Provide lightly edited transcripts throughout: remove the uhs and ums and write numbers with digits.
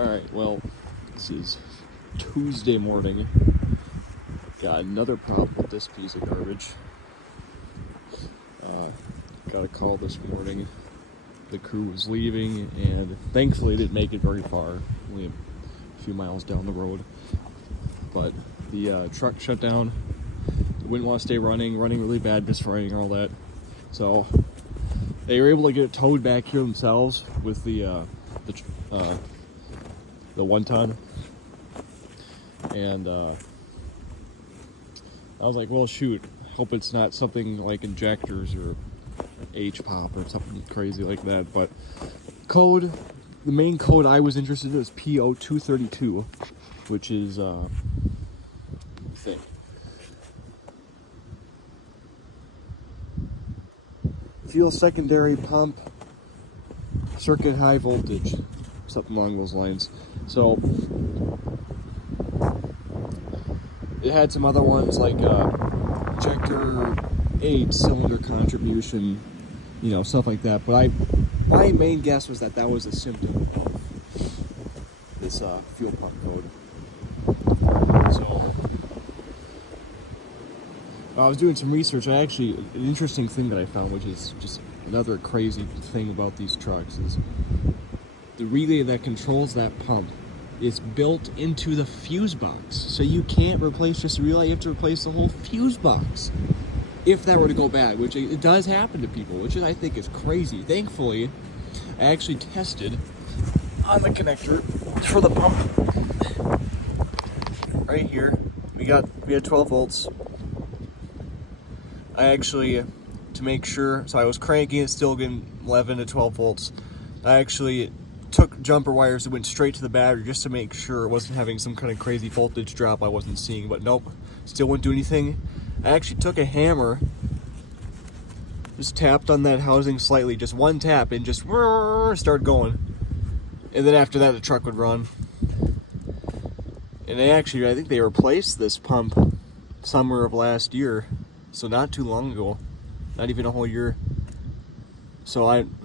Alright, well, this is Tuesday morning. Got another problem with this piece of garbage. Got a call this morning. The crew was leaving, and thankfully didn't make it very far, only a few miles down the road. But the truck shut down. Wouldn't want to stay running really bad, misfiring, all that. So they were able to get it towed back here themselves with the 1 ton. And I was like, well, shoot, hope it's not something like injectors or H-pop or something crazy like that. But the main code I was interested in was PO232, which is fuel secondary pump, circuit high voltage, something along those lines. So it had some other ones like injector 8 cylinder contribution, stuff like that. But my main guess was that was a symptom of this fuel pump code. So I was doing some research. An interesting thing that I found, which is just another crazy thing about these trucks, is the relay that controls that pump is built into the fuse box. So you can't replace just the relay, you have to replace the whole fuse box if that were to go bad, which it does happen to people, which I think is crazy. Thankfully, I actually tested on the connector for the pump right here. We had 12 volts. I actually, to make sure, so I was cranking it, still getting 11 to 12 volts. I actually took jumper wires that went straight to the battery just to make sure it wasn't having some kind of crazy voltage drop I wasn't seeing, but nope, still wouldn't do anything. I actually took a hammer, just tapped on that housing slightly, just one tap, and just started going. And then after that, the truck would run. And I think they replaced this pump summer of last year. So not too long ago, not even a whole year. So I'm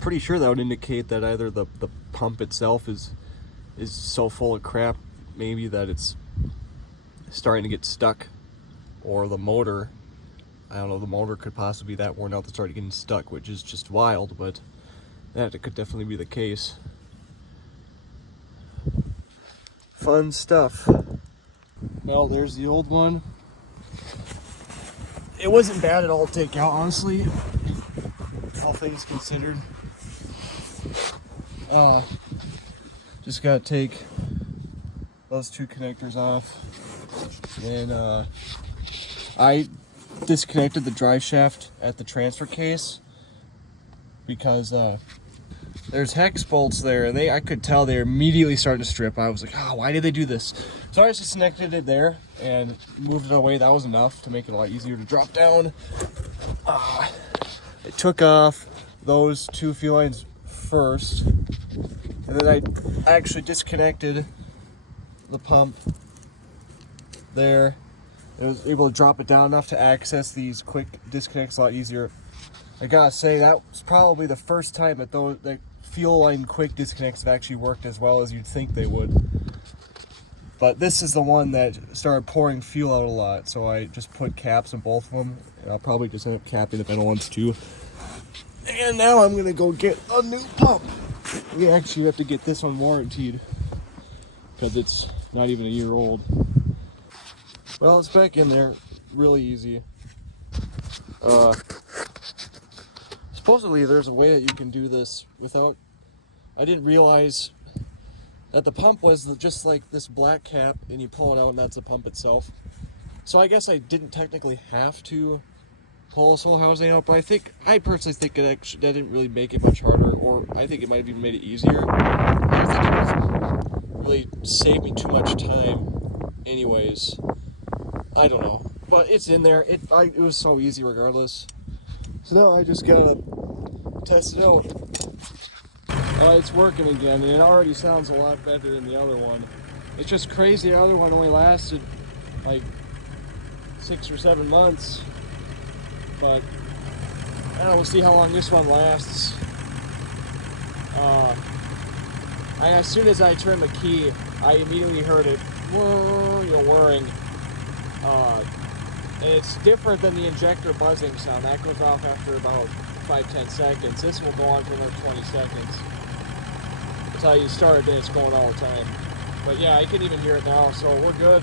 pretty sure that would indicate that either the pump itself is so full of crap, maybe that it's starting to get stuck, or the motor, I don't know, the motor could possibly be that worn out that started getting stuck, which is just wild, but that could definitely be the case. Fun stuff. Well, there's the old one. It wasn't bad at all to take out, honestly, all things considered. Just gotta take those 2 connectors off. And I disconnected the drive shaft at the transfer case because there's hex bolts there, and I could tell they were immediately starting to strip. I was like, why did they do this? So I just disconnected it there and moved it away. That was enough to make it a lot easier to drop down. I took off those 2 fuel lines first, and then I actually disconnected the pump there. I was able to drop it down enough to access these quick disconnects a lot easier. I gotta say, that was probably the first time that the fuel line quick disconnects have actually worked as well as you'd think they would. But this is the one that started pouring fuel out a lot, so I just put caps on both of them, and I'll probably just end up capping the better ones too. And now I'm gonna go get a new pump. We actually have to get this one warranted because it's not even a year old. Well, it's back in there, really easy. Supposedly there's a way that you can do this without, I didn't realize that the pump was just like this black cap, and you pull it out and that's the pump itself. So I guess I didn't technically have to pull this whole housing out, but I personally think that didn't really make it much harder, or I think it might have even made it easier. I don't think it really saved me too much time anyways. I don't know, but it's in there. It was so easy regardless. So now I just gotta test it out. It's working again, and it already sounds a lot better than the other one. It's just crazy. The other one only lasted like 6 or 7 months, but I don't know, we'll see how long this one lasts. And as soon as I turned the key, I immediately heard it, whirring. And it's different than the injector buzzing sound. That goes off after about 5-10 seconds. This will go on for another 20 seconds. That's how you start it, and it's going all the time. But yeah, I can even hear it now, so we're good.